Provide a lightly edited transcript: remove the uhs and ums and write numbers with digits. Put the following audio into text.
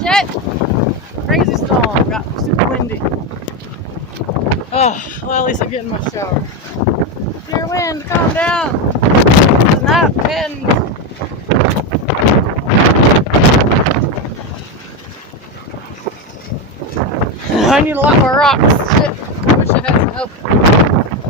shit. Crazy storm. Got super windy. Oh, well, at least I'm getting my shower. Dear wind, calm down. This is not wind. I need a lot more rocks. Shit. I wish I had some help.